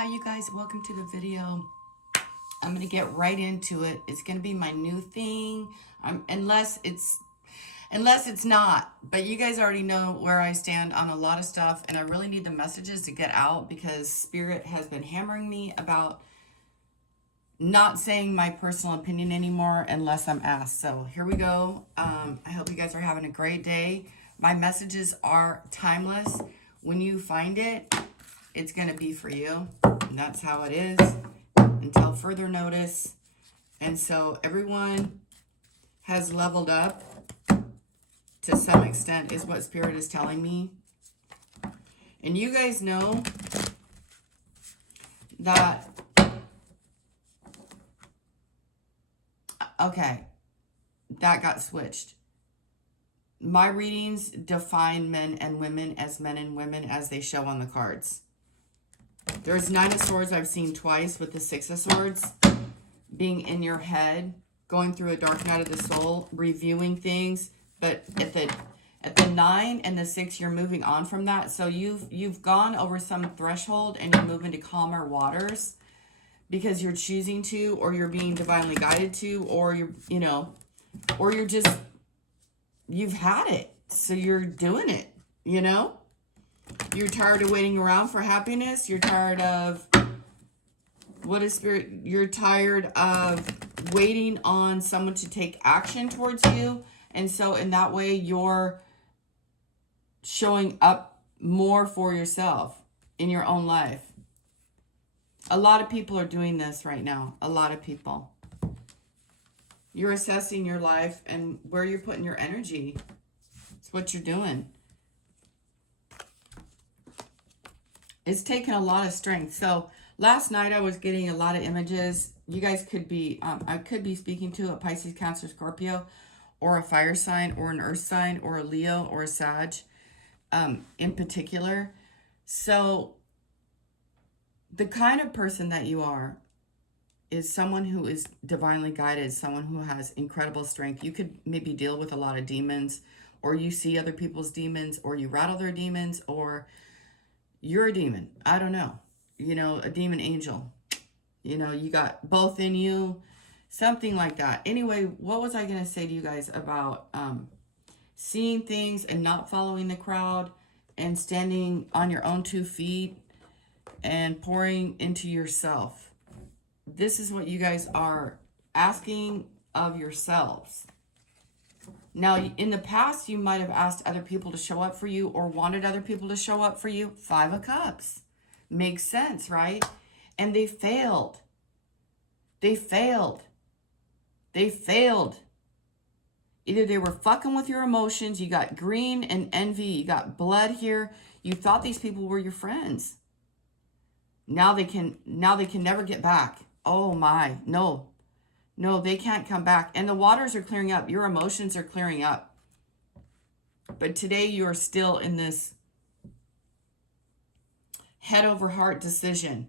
Hi you guys, welcome to the video. I'm gonna get right into it. It's gonna be my new thing, unless it's not. But you guys already know where I stand on a lot of stuff, and I really need the messages to get out because Spirit has been hammering me about not saying my personal opinion anymore unless I'm asked. So here we go. I hope you guys are having a great day. My messages are timeless. When you find it, it's going to be for you. And that's how it is until further notice. And so everyone has leveled up to some extent is what Spirit is telling me. And you guys know that, okay, that got switched. My readings define men and women as they show on the cards. There's Nine of Swords I've seen twice with the Six of Swords being in your head, going through a dark night of the soul, reviewing things. But at the 9 and the 6, you're moving on from that. So you've gone over some threshold and you move into calmer waters because you're choosing to, or you're being divinely guided to, or you're just, you've had it. So you're doing it, You're tired of waiting around for happiness. You're tired of, what is Spirit? You're tired of waiting on someone to take action towards you. And so in that way, you're showing up more for yourself in your own life. A lot of people are doing this right now. A lot of people. You're assessing your life and where you're putting your energy. It's what you're doing. It's taken a lot of strength. So last night I was getting a lot of images. You guys could be, I could be speaking to a Pisces, Cancer, Scorpio, or a fire sign, or an earth sign, or a Leo, or a Sag, in particular. So the kind of person that you are is someone who is divinely guided, someone who has incredible strength. You could maybe deal with a lot of demons, or you see other people's demons, or you rattle their demons, or you're a demon. I don't know. A demon angel. You got both in you. Something like that. Anyway, what was I going to say to you guys about seeing things and not following the crowd and standing on your own 2 feet and pouring into yourself? This is what you guys are asking of yourselves. Now, in the past, you might have asked other people to show up for you or wanted other people to show up for you. 5 of Cups. Makes sense, right? And they failed. They failed. They failed. Either they were fucking with your emotions. You got green and envy. You got blood here. You thought these people were your friends. Now they can never get back. Oh my, no, they can't come back. And the waters are clearing up. Your emotions are clearing up. But today you are still in this head over heart decision.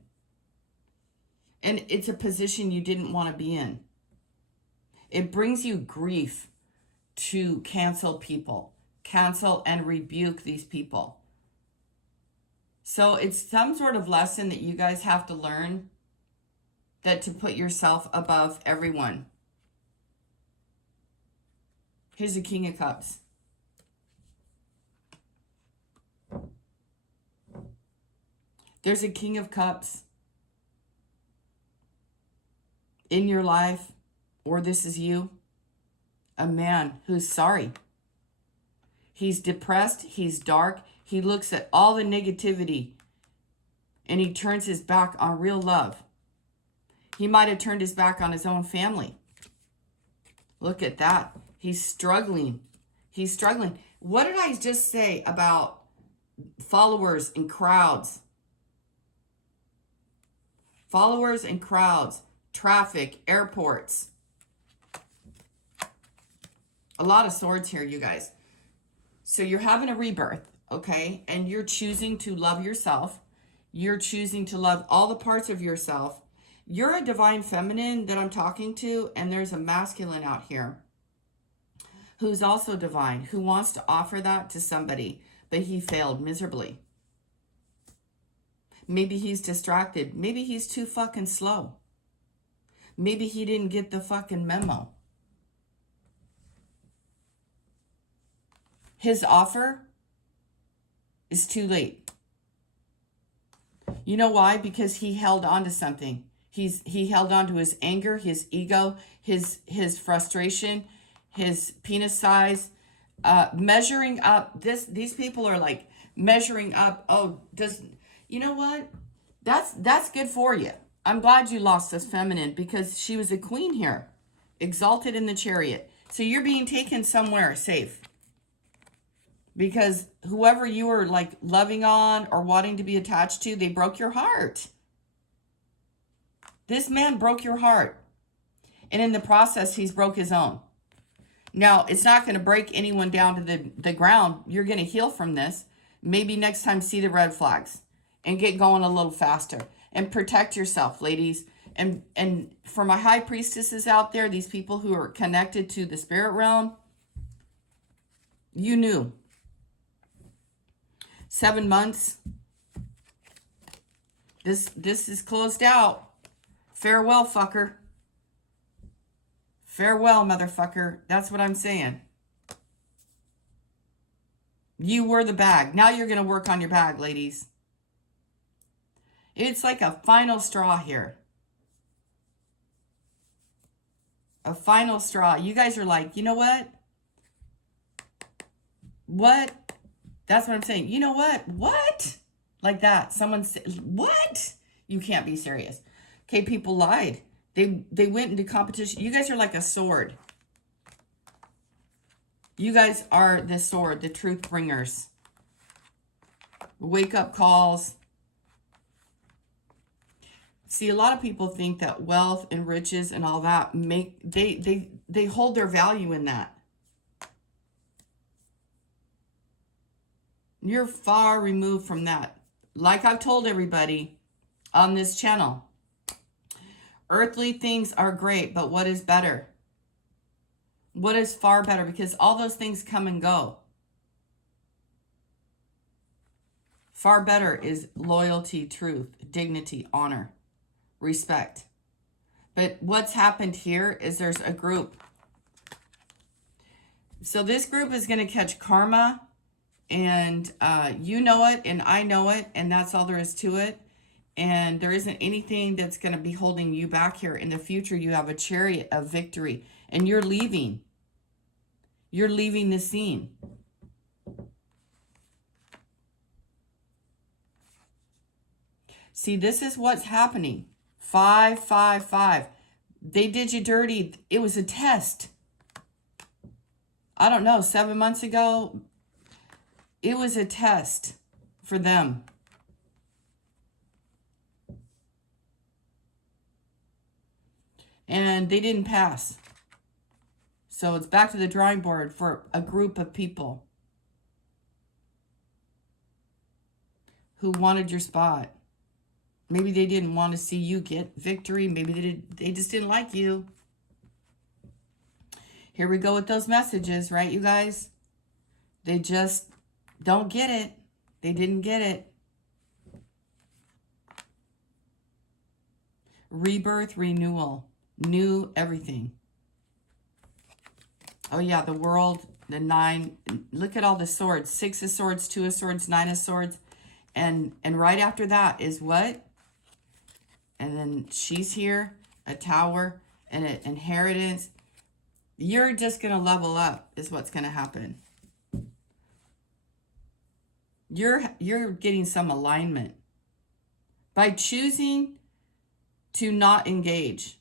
And it's a position you didn't want to be in. It brings you grief to cancel people. Cancel and rebuke these people. So it's some sort of lesson that you guys have to learn, that to put yourself above everyone. Here's the King of Cups. There's a King of Cups in your life, or this is you, a man who's sorry. He's depressed, he's dark, he looks at all the negativity, and he turns his back on real love. He might have turned his back on his own family. Look at that. He's struggling. He's struggling. What did I just say about followers and crowds? Followers and crowds, traffic, airports. A lot of swords here, you guys. So you're having a rebirth, okay? And you're choosing to love yourself. You're choosing to love all the parts of yourself. You're a divine feminine that I'm talking to, and there's a masculine out here who's also divine, who wants to offer that to somebody, but he failed miserably. Maybe he's distracted. Maybe he's too fucking slow. Maybe he didn't get the fucking memo. His offer is too late. You know why? Because he held on to something. He held on to his anger, his ego, his frustration, his penis size, measuring up. These people are like measuring up. Oh, you know what? That's good for you. I'm glad you lost this feminine because she was a queen here, exalted in the chariot. So you're being taken somewhere safe. Because whoever you were like loving on or wanting to be attached to, they broke your heart. This man broke your heart. And in the process, he's broke his own. Now, it's not going to break anyone down to the ground. You're going to heal from this. Maybe next time see the red flags and get going a little faster. And protect yourself, ladies. And for my high priestesses out there, these people who are connected to the spirit realm, you knew. 7 months. This is closed out. Farewell, fucker. Farewell, motherfucker. That's what I'm saying. You were the bag. Now you're going to work on your bag, ladies. It's like a final straw here. A final straw. You guys are like, you know what? What? That's what I'm saying. You know what? What? Like that. Someone said, what? You can't be serious. Okay, people lied. They went into competition. You guys are like a sword. You guys are the sword, the truth bringers. Wake up calls. See, a lot of people think that wealth and riches and all that they hold their value in that. You're far removed from that. Like I've told everybody on this channel, earthly things are great, but what is better? What is far better? Because all those things come and go. Far better is loyalty, truth, dignity, honor, respect. But what's happened here is there's a group. So this group is going to catch karma. And you know it, and I know it, and that's all there is to it. And there isn't anything that's going to be holding you back here. In the future, you have a chariot of victory, and you're leaving. You're leaving the scene. See, this is what's happening. 5, 5, 5. They did you dirty. It was a test. I don't know, 7 months ago, it was a test for them. And they didn't pass. So it's back to the drawing board for a group of people who wanted your spot. Maybe they didn't want to see you get victory. Maybe they just didn't like you. Here we go with those messages, right, you guys? They just don't get it. They didn't get it. Rebirth, renewal, new everything. Oh yeah, the world, the 9. Look at all the swords. 6 of swords, 2 of swords, 9 of swords. And right after that is what? And then she's here, a tower, and an inheritance. You're just going to level up is what's going to happen. You're getting some alignment by choosing to not engage,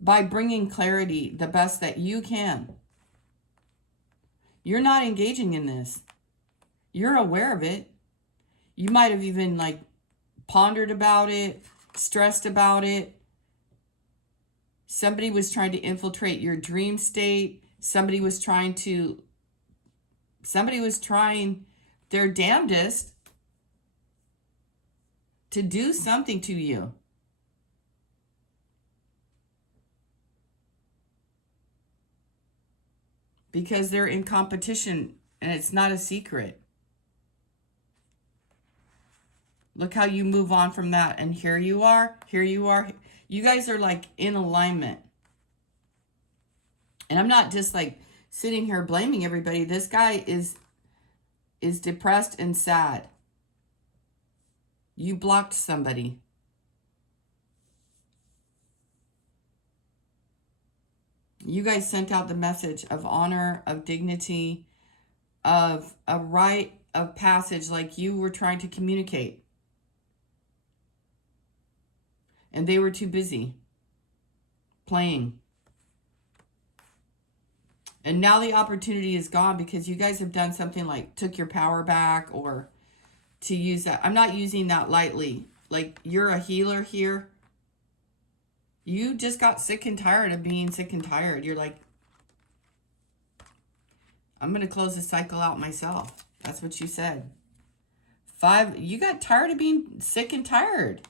by bringing clarity the best that you can. You're not engaging in this. You're aware of it. You might have even like pondered about it, stressed about it. Somebody was trying to infiltrate your dream state. Somebody was trying their damnedest to do something to you. Because they're in competition and it's not a secret. Look how you move on from that. And here you are. Here you are. You guys are like in alignment. And I'm not just like sitting here blaming everybody. This guy is depressed and sad. You blocked somebody. You guys sent out the message of honor, of dignity, of a rite of passage like you were trying to communicate. And they were too busy playing. And now the opportunity is gone because you guys have done something like took your power back, or to use that. I'm not using that lightly. Like, you're a healer here. You just got sick and tired of being sick and tired. You're like, I'm going to close the cycle out myself. That's what you said. 5, you got tired of being sick and tired.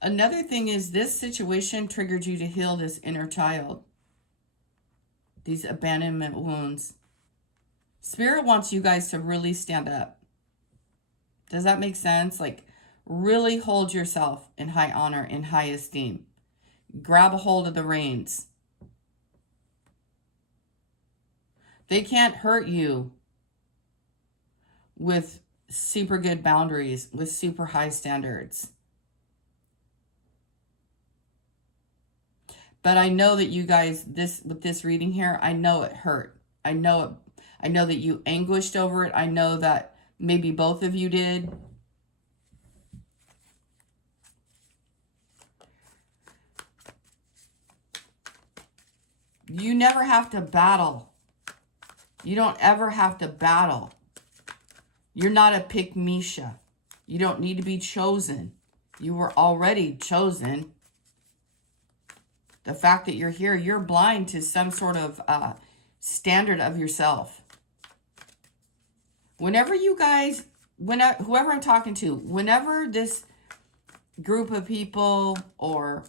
Another thing is this situation triggered you to heal this inner child. These abandonment wounds. Spirit wants you guys to really stand up. Does that make sense? Like, really hold yourself in high honor, in high esteem. Grab a hold of the reins. They can't hurt you with super good boundaries, with super high standards. But I know that you guys, with this reading here, I know it hurt. I know that you anguished over it. I know that maybe both of you did. You never have to battle. You don't ever have to battle. You're not a pick-misha. You don't need to be chosen. You were already chosen. The fact that you're here, you're blind to some sort of standard of yourself. Whenever you guys, whoever I'm talking to, whenever this group of people, or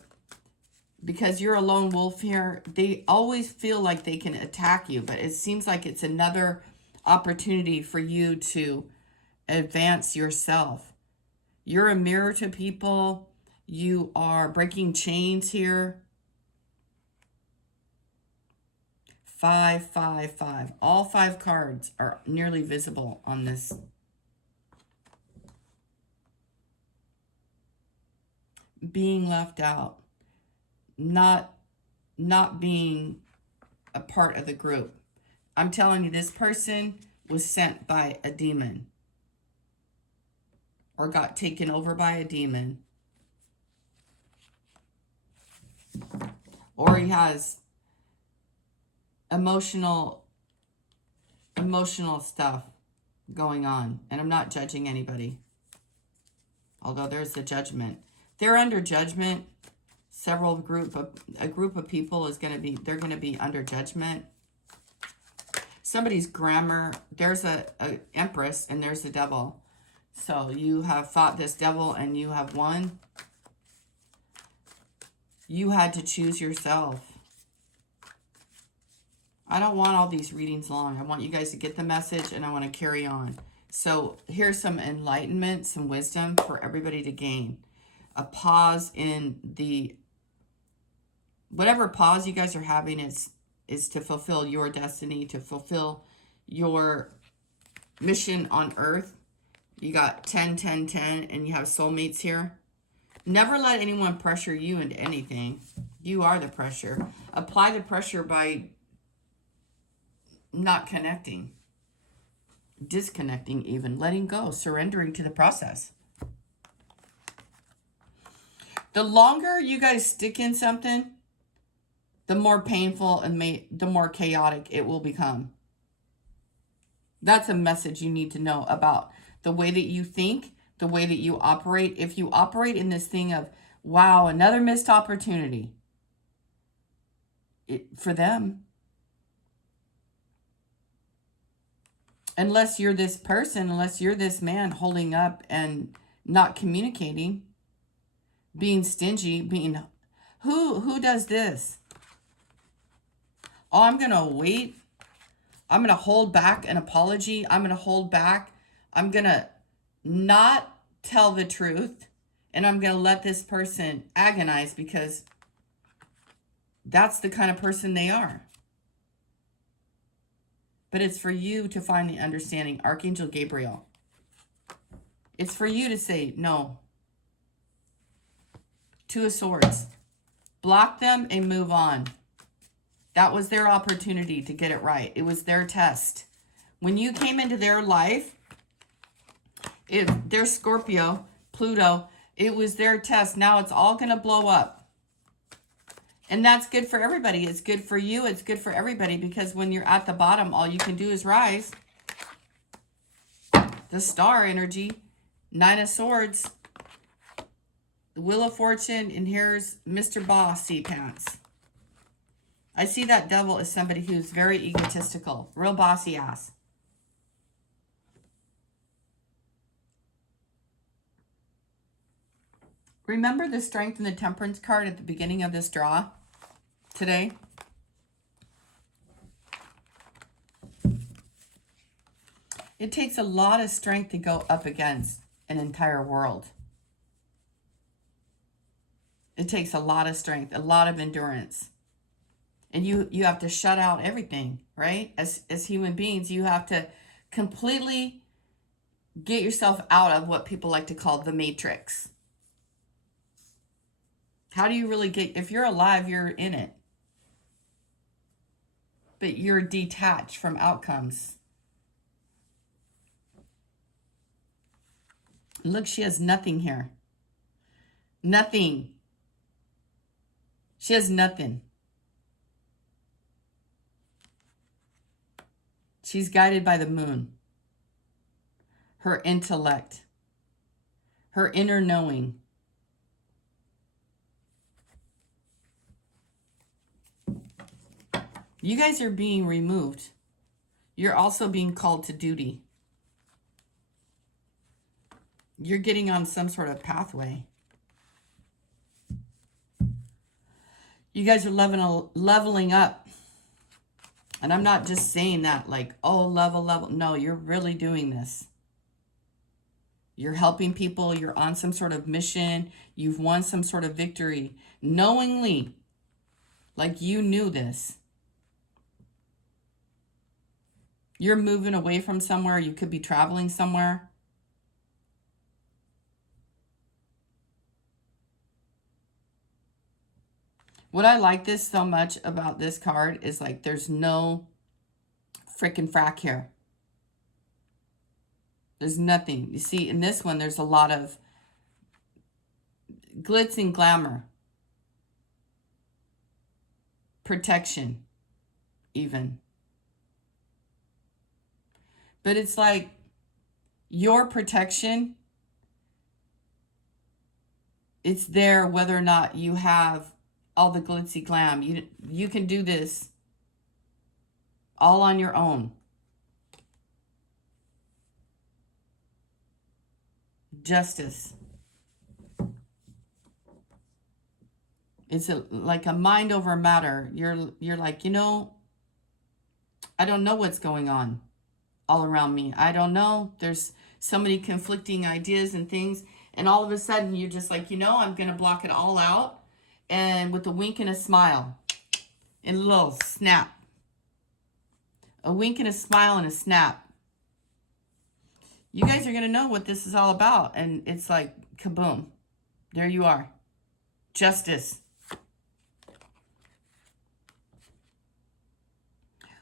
because you're a lone wolf here, they always feel like they can attack you, but it seems like it's another opportunity for you to advance yourself. You're a mirror to people. You are breaking chains here. 5, 5, 5. All 5 cards are nearly visible on this. Being left out. Not being a part of the group. I'm telling you, this person was sent by a demon. Or got taken over by a demon. Or he has emotional stuff going on. And I'm not judging anybody. Although there's the judgment. They're under judgment. A group of people is going to be, they're going to be under judgment. Somebody's grammar, there's a Empress and there's the devil. So you have fought this devil and you have won. You had to choose yourself. I don't want all these readings long. I want you guys to get the message and I want to carry on. So here's some enlightenment, some wisdom for everybody to gain. A pause in the, whatever pause you guys are having is to fulfill your destiny, to fulfill your mission on earth. You got 10, 10, 10, and you have soulmates here. Never let anyone pressure you into anything. You are the pressure. Apply the pressure by not connecting, disconnecting even, letting go, surrendering to the process. The longer you guys stick in something, the more painful and the more chaotic it will become. That's a message you need to know about the way that you think, the way that you operate. If you operate in this thing of, wow, another missed opportunity, for them, unless you're this person, unless you're this man holding up and not communicating, being stingy, being, who does this? Oh, I'm going to wait. I'm going to hold back an apology. I'm going to hold back. I'm going to not tell the truth. And I'm going to let this person agonize because that's the kind of person they are. But it's for you to find the understanding. Archangel Gabriel. It's for you to say no. Two of Swords. Block them and move on. That was their opportunity to get it right. It was their test. When you came into their life, if they're Scorpio, Pluto, it was their test. Now it's all going to blow up. And that's good for everybody. It's good for you. It's good for everybody because when you're at the bottom, all you can do is rise. The Star energy, Nine of Swords, the Wheel of Fortune, and here's Mr. Bossy Pants. I see that Devil as somebody who's very egotistical, real bossy ass. Remember the Strength and the Temperance card at the beginning of this draw today? It takes a lot of strength to go up against an entire world. It takes a lot of strength, a lot of endurance. And you have to shut out everything, right? As human beings, you have to completely get yourself out of what people like to call the matrix. How do you really get, if you're alive, you're in it. But you're detached from outcomes. Look, she has nothing here. Nothing. She has nothing. She's guided by the moon. Her intellect. Her inner knowing. You guys are being removed. You're also being called to duty. You're getting on some sort of pathway. You guys are leveling up. And I'm not just saying that like, oh, level. No, you're really doing this. You're helping people. You're on some sort of mission. You've won some sort of victory. Knowingly. Like you knew this. You're moving away from somewhere. You could be traveling somewhere. What I like this so much about this card is like there's no frickin' frack here. There's nothing. You see, in this one, there's a lot of glitz and glamour. Protection, even. But it's like your protection, it's there whether or not you have all the glitzy glam. You can do this all on your own. Justice. It's like a mind over matter. You're like, you know, I don't know what's going on all around me. I don't know. There's so many conflicting ideas and things. And all of a sudden, you're just like, you know, I'm going to block it all out. And with a wink and a smile. And a little snap. A wink and a smile and a snap. You guys are going to know what this is all about. And it's like, kaboom. There you are. Justice.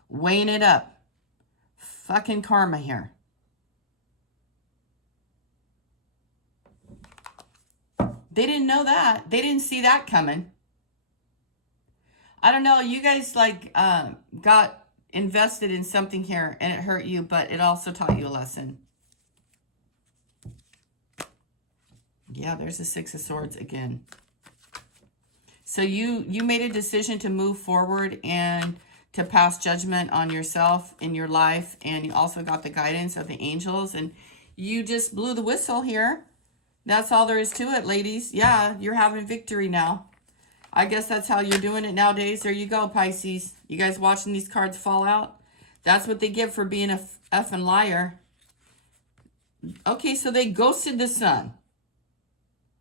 Weighing it up. Fucking karma here. They didn't know that. They didn't see that coming. I don't know. You guys like got invested in something here and it hurt you, but it also taught you a lesson. Yeah, there's the Six of Swords again. So you made a decision to move forward and to pass judgment on yourself in your life. And you also got the guidance of the angels. And you just blew the whistle here. That's all there is to it, ladies. Yeah, you're having victory now. I guess that's how you're doing it nowadays. There you go, Pisces. You guys watching these cards fall out? That's what they get for being a effing liar. Okay, so they ghosted the sun.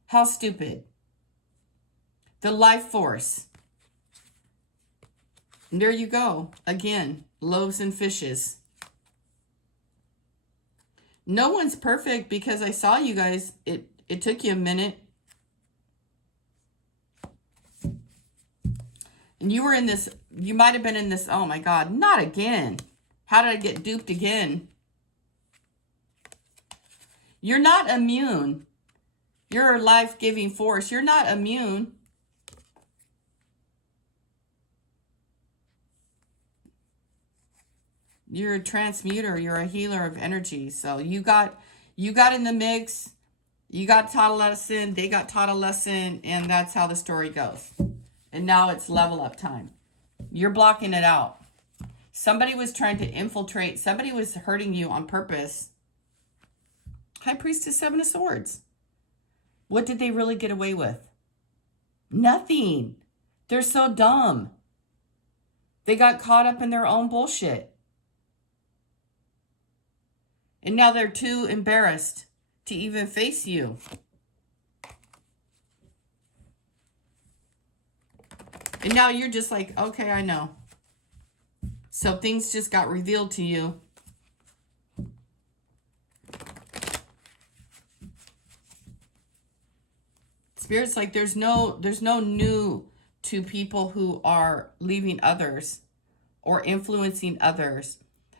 How stupid. The life force. And there you go. Again, loaves and fishes. No one's perfect because I saw you guys. It took you a minute. And you were in this, you might have been in this, oh my God, not again. How did I get duped again? You're not immune. You're a life-giving force. You're not immune. You're a transmuter. You're a healer of energy. So you got in the mix. You got taught a lesson. They got taught a lesson. And that's how the story goes. And now it's level up time. You're blocking it out. Somebody was trying to infiltrate. Somebody was hurting you on purpose. High Priestess, Seven of Swords. What did they really get away with? Nothing. They're so dumb. They got caught up in their own bullshit. And now they're too embarrassed to even face you. And now you're just like, okay, I know. So things just got revealed to you. Spirit's like there's no new to people who are leaving others or influencing others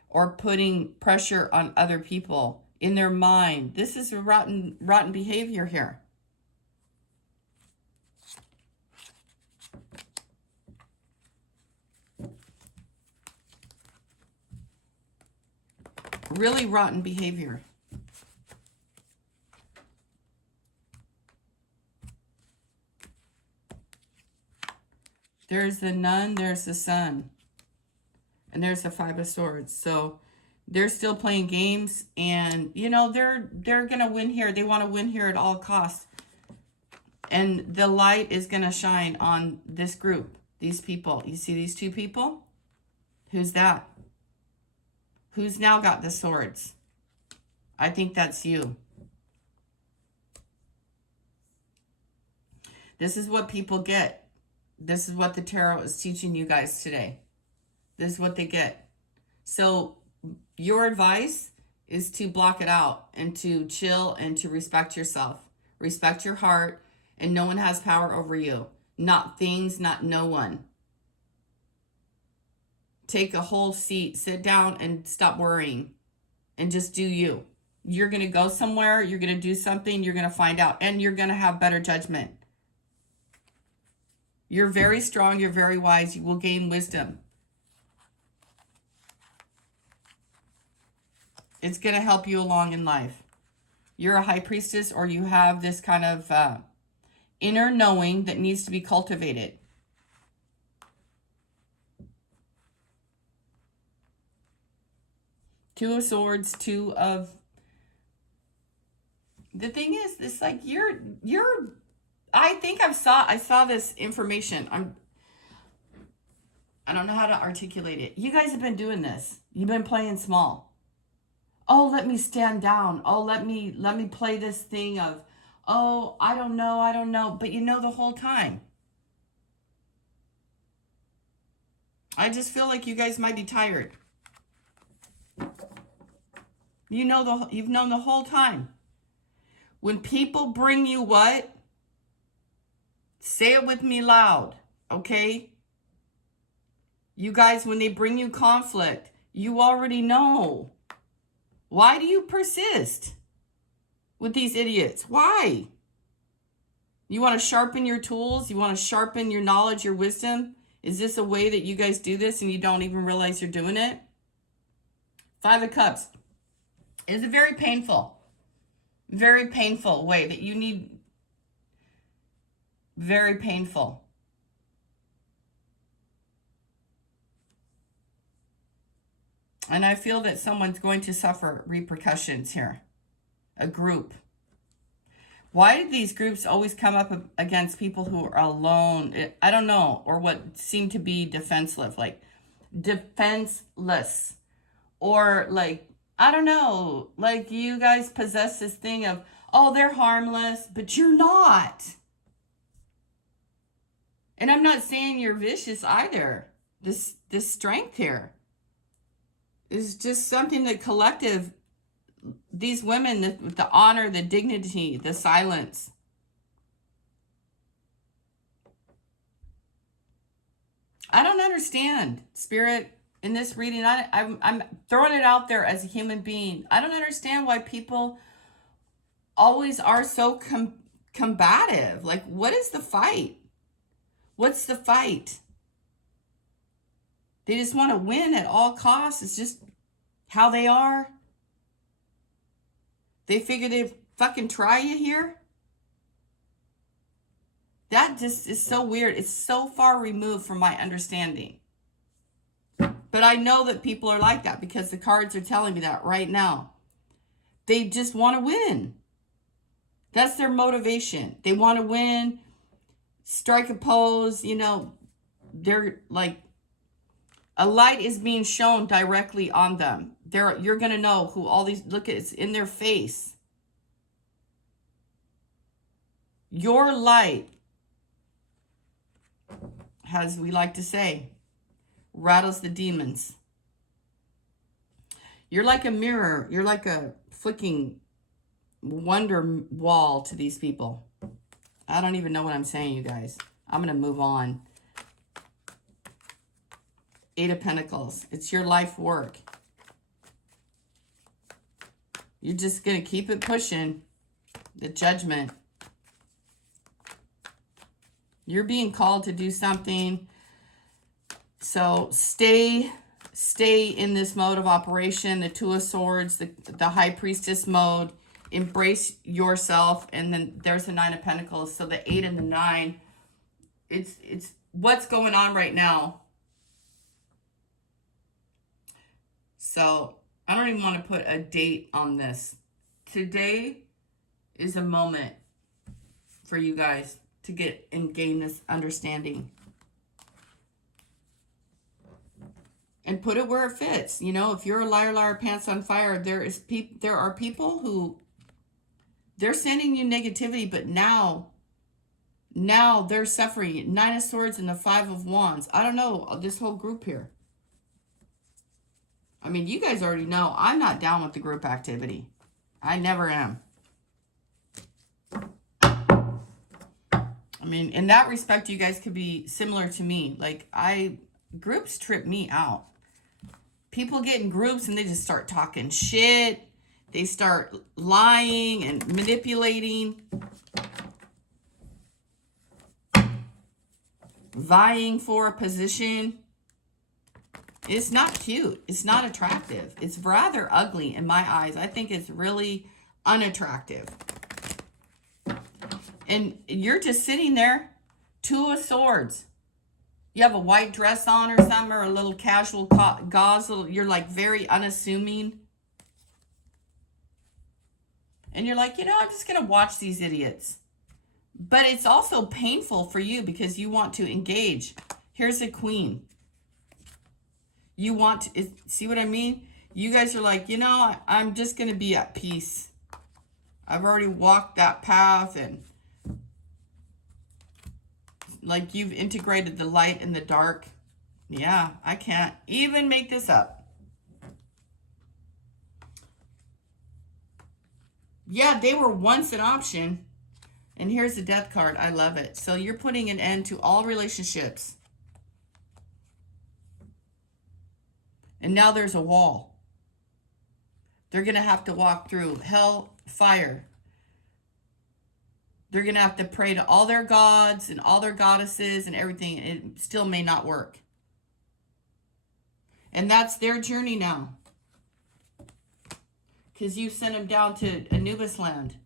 or putting pressure on other people in their mind. This is a rotten behavior here. Really rotten behavior. There's the Nun, there's the Sun. And there's the Five of Swords. So they're still playing games. And, you know, they're going to win here. They want to win here at all costs. And the light is going to shine on this group. These people. You see these two people? Who's that? Who's now got the swords? I think that's you. This is what people get. This is what the tarot is teaching you guys today. This is what they get. So your advice is to block it out and to chill and to respect yourself. Respect your heart, and no one has power over you. Not things, not no one. Take a whole seat, sit down and stop worrying and just do you. You're going to go somewhere, you're going to do something, you're going to find out, and you're going to have better judgment. You're very strong, you're very wise, you will gain wisdom. It's going to help you along in life. You're a high priestess, or you have this kind of inner knowing that needs to be cultivated. Two of Swords, two of... The thing is, it's like you're I think I saw this information. I don't know how to articulate it. You guys have been doing this. You've been playing small. Oh, let me stand down. Oh, let me play this thing of, oh, I don't know. But you know the whole time. I just feel like you guys might be tired. You've known the whole time. When people bring you what? Say it with me loud, okay? You guys, when they bring you conflict, you already know. Why do you persist with these idiots? Why? You want to sharpen your tools? You want to sharpen your knowledge, your wisdom? Is this a way that you guys do this and you don't even realize you're doing it? Five of Cups. It's a very painful way that you need. Very painful. And I feel that someone's going to suffer repercussions here. A group. Why do these groups always come up against people who are alone? I don't know, or what seem to be defenseless, like defenseless, or like, I don't know, like you guys possess this thing of, oh, they're harmless, but you're not. And I'm not saying you're vicious either. This strength here is just something that collective, these women, the honor, the dignity, the silence. I don't understand, Spirit, in this reading. I'm throwing it out there as a human being. I don't understand why people always are so combative. Like, what is the fight? What's the fight? They just want to win at all costs. It's just how they are. They figure they fucking try you here. That just is so weird. It's so far removed from my understanding. But I know that people are like that because the cards are telling me that right now. They just want to win. That's their motivation. They want to win, strike a pose, you know, they're like, a light is being shown directly on them. You're going to know who all these, look at, it's in their face. Your light, as we like to say, rattles the demons. You're like a mirror. You're like a flicking wonder wall to these people. I don't even know what I'm saying, you guys. I'm going to move on. 8 of Pentacles. It's your life work. You're just going to keep it pushing. The Judgment. You're being called to do something. So stay in this mode of operation. The Two of Swords, the High Priestess mode. Embrace yourself. And then there's the 9 of Pentacles. So the 8 and the 9. It's what's going on right now. So I don't even want to put a date on this. Today is a moment for you guys to get and gain this understanding. And put it where it fits. You know, if you're a liar, liar, pants on fire, there are people who, they're sending you negativity, but now they're suffering. 9 of Swords and the 5 of Wands. I don't know, this whole group here. I mean, you guys already know I'm not down with the group activity. I never am. I mean, in that respect, you guys could be similar to me. Like, groups trip me out. People get in groups and they just start talking shit. They start lying and manipulating. Vying for a position. It's not cute. It's not attractive. It's rather ugly in my eyes. I think it's really unattractive. And you're just sitting there, 2 of Swords. You have a white dress on or something, or a little casual gauze. You're like very unassuming. And you're like, you know, I'm just going to watch these idiots. But it's also painful for you because you want to engage. Here's a Queen. You want to, see what I mean? You guys are like, you know, I'm just going to be at peace. I've already walked that path, and like you've integrated the light and the dark. Yeah, I can't even make this up. Yeah, they were once an option. And here's the Death card. I love it. So you're putting an end to all relationships. And now there's a wall. They're going to have to walk through hell, fire. They're going to have to pray to all their gods and all their goddesses and everything. It still may not work. And that's their journey now. Because you sent them down to Anubis land.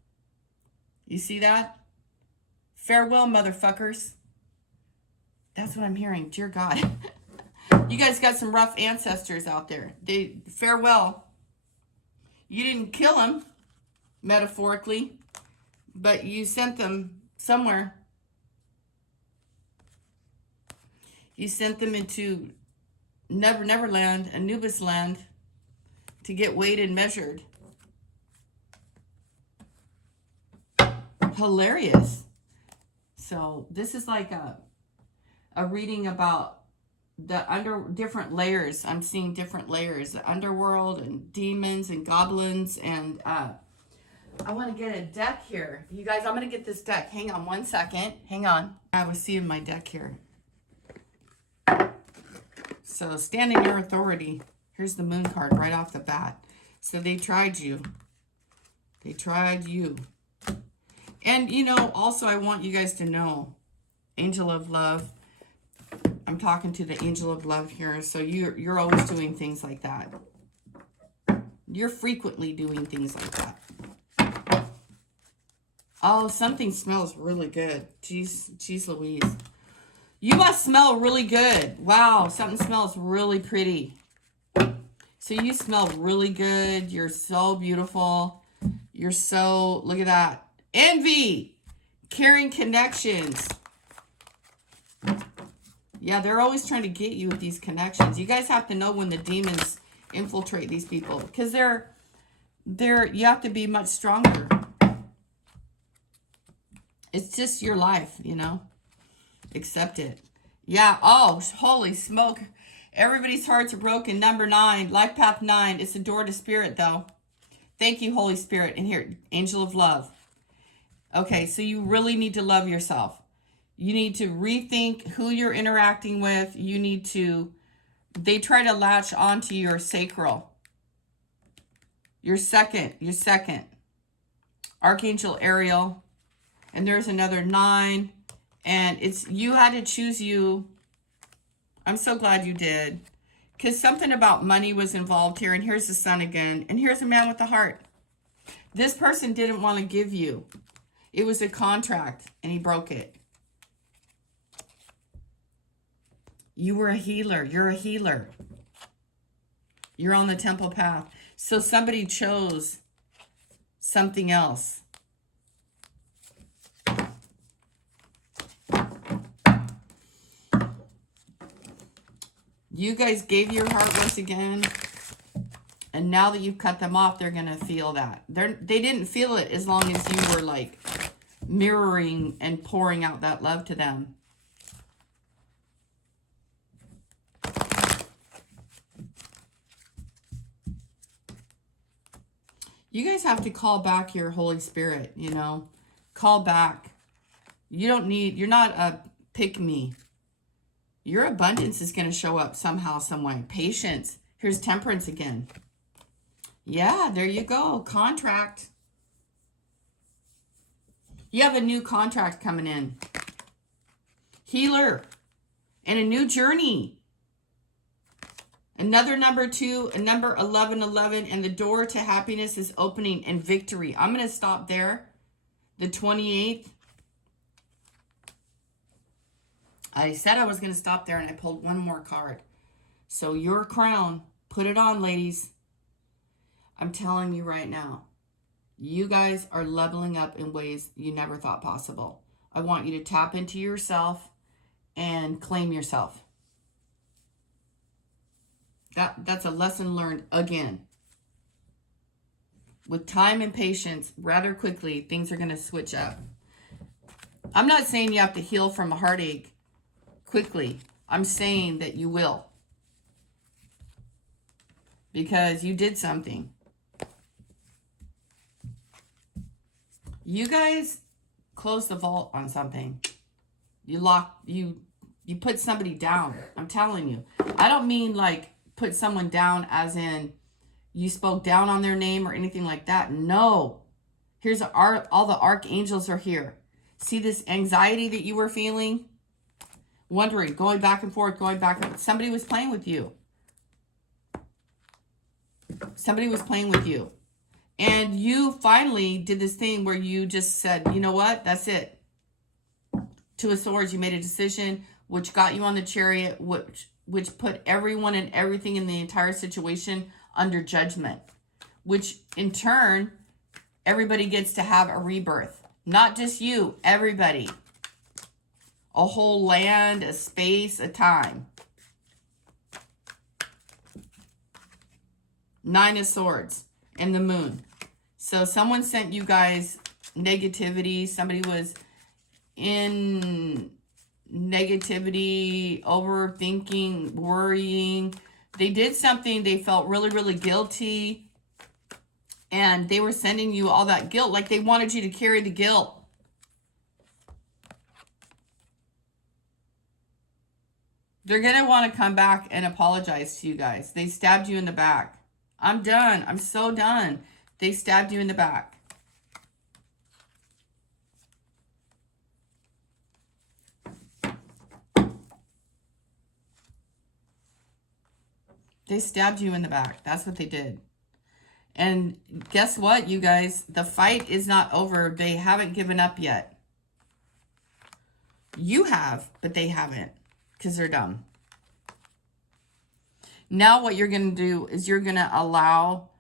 You see that? Farewell, motherfuckers. That's what I'm hearing. Dear God. You guys got some rough ancestors out there. Farewell. You didn't kill them, metaphorically. but you sent them somewhere. You sent them into Neverland, Anubis land, to get weighed and measured. Hilarious. So this is like a reading about the different layers. I'm seeing different layers, the underworld and demons and goblins. And I want to get a deck here. You guys, I'm going to get this deck. Hang on one second. Hang on. I was seeing my deck here. So stand in your authority. Here's the moon card right off the bat. So they tried you. They tried you. And, you know, also I want you guys to know, angel of love. I'm talking to the angel of love here. So you're always doing things like that. You're frequently doing things like that. Oh, something smells really good. Jeez Louise. You must smell really good. Wow, something smells really pretty. So you smell really good. You're so beautiful. You're so, look at that. Envy. Caring connections. Yeah, they're always trying to get you with these connections. You guys have to know when the demons infiltrate these people, because you have to be much stronger. It's just your life, you know. Accept it. Yeah. Oh, holy smoke. Everybody's hearts are broken. Number 9, life path 9. It's a door to spirit, though. Thank you, Holy Spirit. And here, angel of love. Okay, so you really need to love yourself. You need to rethink who you're interacting with. You need to, they try to latch onto your sacral. Your second. Archangel Ariel. And there's another 9. And it's, you had to choose you. I'm so glad you did. Because something about money was involved here. And here's the sun again. And here's a man with a heart. This person didn't want to give you. It was a contract. And he broke it. You were a healer. You're a healer. You're on the temple path. So somebody chose something else. You guys gave your heart once again, and now that you've cut them off, they're going to feel that. They didn't feel it as long as you were like mirroring and pouring out that love to them. You guys have to call back your Holy Spirit, you know. Call back. You're not a pick-me. Your abundance is going to show up somehow, some way. Patience. Here's temperance again. Yeah, there you go. Contract. You have a new contract coming in. Healer. And a new journey. Another number 2, a number 1111, and the door to happiness is opening and victory. I'm going to stop there. The 28th. I said I was going to stop there, and I pulled one more card. So your crown, put it on, ladies. I'm telling you right now, you guys are leveling up in ways you never thought possible. I want you to tap into yourself and claim yourself. That's a lesson learned again. With time and patience, rather quickly, things are going to switch up. I'm not saying you have to heal from a heartache quickly. I'm saying that you will. Because you did something. You guys closed the vault on something. You put somebody down. I'm telling you. I don't mean like put someone down as in you spoke down on their name or anything like that. No. Here's all the archangels are here. See this anxiety that you were feeling? Wondering, going back and forth, going back and forth. Somebody was playing with you. Somebody was playing with you. And you finally did this thing where you just said, you know what? That's it. Two of Swords, you made a decision which got you on the chariot, which put everyone and everything in the entire situation under judgment. Which in turn, everybody gets to have a rebirth. Not just you, everybody. A whole land, a space, a time. 9 of Swords and the Moon. So someone sent you guys negativity. Somebody was in negativity, overthinking, worrying. They did something. They felt really, really guilty. And they were sending you all that guilt. Like they wanted you to carry the guilt. They're going to want to come back and apologize to you guys. They stabbed you in the back. I'm done. I'm so done. They stabbed you in the back. They stabbed you in the back. That's what they did. And guess what, you guys? The fight is not over. They haven't given up yet. You have, but they haven't. Because they're dumb. Now what you're going to do is you're going to allow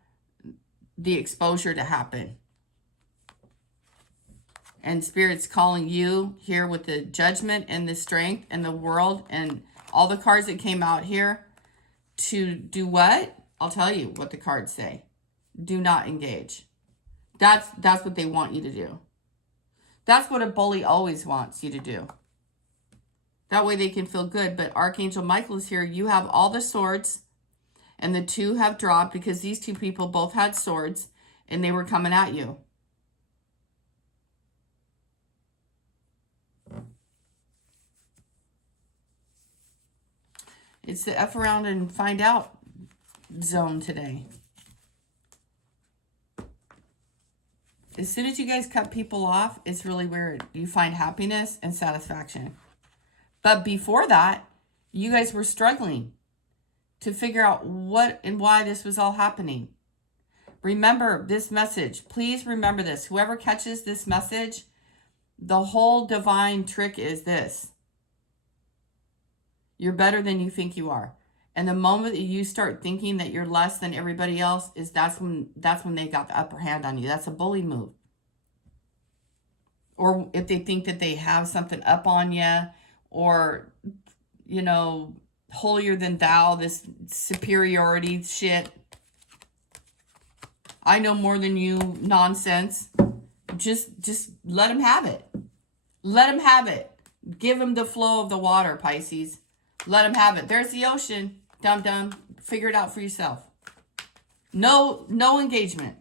the exposure to happen. And Spirit's calling you here with the Judgment and the Strength and the World and all the cards that came out here to do what? I'll tell you what the cards say. Do not engage. That's what they want you to do. That's what a bully always wants you to do. That way they can feel good. But Archangel Michael is here. You have all the swords. And the 2 have dropped because these 2 people both had swords. And they were coming at you. It's the F around and find out zone today. As soon as you guys cut people off, it's really weird. You find happiness and satisfaction. But before that, you guys were struggling to figure out what and why this was all happening. Remember this message. Please remember this. Whoever catches this message, the whole divine trick is this. You're better than you think you are. And the moment that you start thinking that you're less than everybody else, that's when they got the upper hand on you. That's a bully move. Or if they think that they have something up on you, or, you know, holier than thou, this superiority shit. I know more than you nonsense. Just let them have it. Let them have it. Give them the flow of the water, Pisces. Let them have it. There's the ocean. Dum-dum. Figure it out for yourself. No engagement.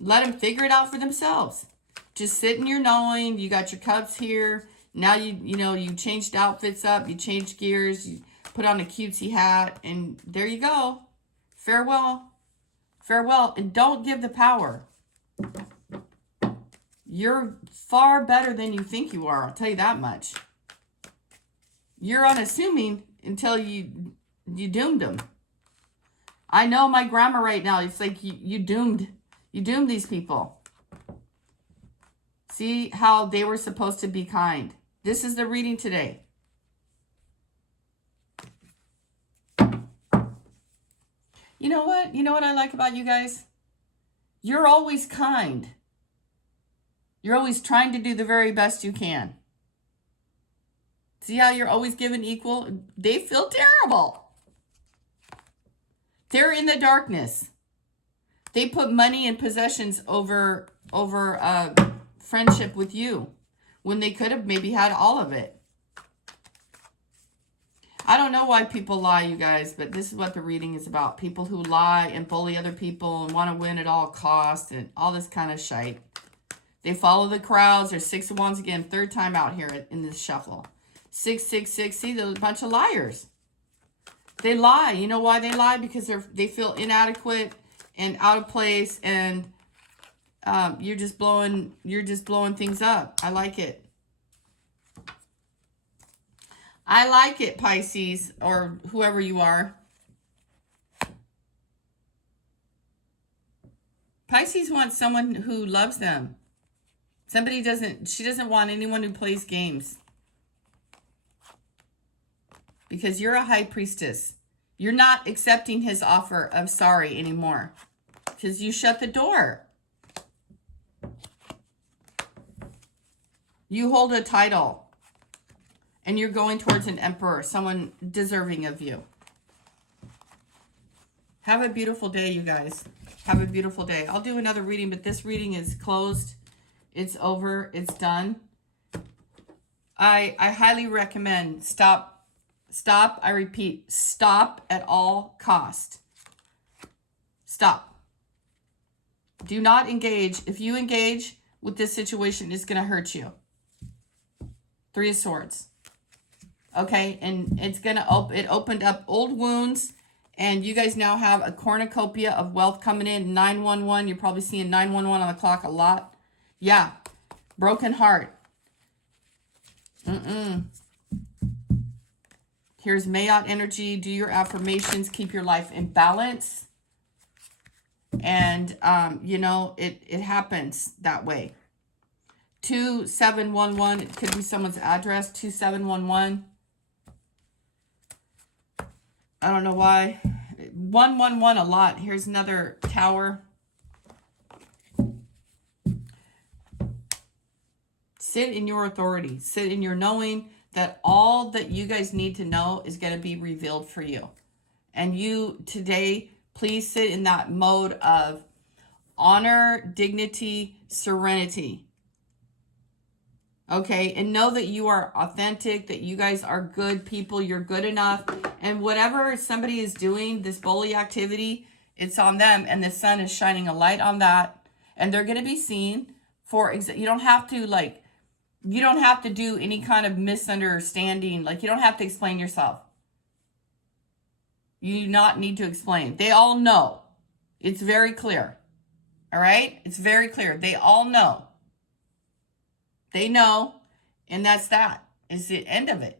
Let them figure it out for themselves. Just sit in your knowing. You got your cups here. Now you changed outfits up. You changed gears. You put on a cutesy hat. And there you go. Farewell. Farewell. And don't give the power. You're far better than you think you are. I'll tell you that much. You're unassuming until you doomed them. I know my grammar right now. It's like you doomed these people. See how they were supposed to be kind. This is the reading today. You know what? You know what I like about you guys? You're always kind. You're always trying to do the very best you can. See how you're always given equal? They feel terrible. They're in the darkness. They put money and possessions over friendship with you when they could have maybe had all of it. I don't know why people lie, you guys, but this is what the reading is about. People who lie and bully other people and want to win at all costs and all this kind of shite. They follow the crowds. There's 6 of Wands again. 3rd time out here in this shuffle. 6, 6, 6. See, there's a bunch of liars. They lie. You know why they lie? Because they feel inadequate and out of place, and you're just blowing things up. I like it. I like it, Pisces, or whoever you are. Pisces wants someone who loves them. She doesn't want anyone who plays games. Because you're a high priestess. You're not accepting his offer of sorry anymore. Because you shut the door. You hold a title and you're going towards an emperor, someone deserving of you. Have a beautiful day, you guys. Have a beautiful day. I'll do another reading, but this reading is closed. It's over. It's done. I highly recommend stop. I repeat, stop at all cost. Stop. Do not engage. If you engage with this situation, it's going to hurt you. Three of Swords. Okay, and it's going to it opened up old wounds, and you guys now have a cornucopia of wealth coming in. 911, you're probably seeing 911 on the clock a lot. Yeah, broken heart. Here's Mayat energy. Do your affirmations. Keep your life in balance. And, you know, it happens that way. 2711. It could be someone's address. 2711. I don't know why. 111 a lot. Here's another tower. Sit in your authority. Sit in your knowing that all that you guys need to know is going to be revealed for you. And you today, please sit in that mode of honor, dignity, serenity. Okay, and know that you are authentic, that you guys are good people, you're good enough, and whatever somebody is doing, this bully activity, it's on them, and the sun is shining a light on that, and they're going to be seen for, you don't have to, like, you don't have to do any kind of misunderstanding, like, you don't have to explain yourself. You do not need to explain. They all know. It's very clear. All right? It's very clear. They all know. They know, and that's that. It's the end of it.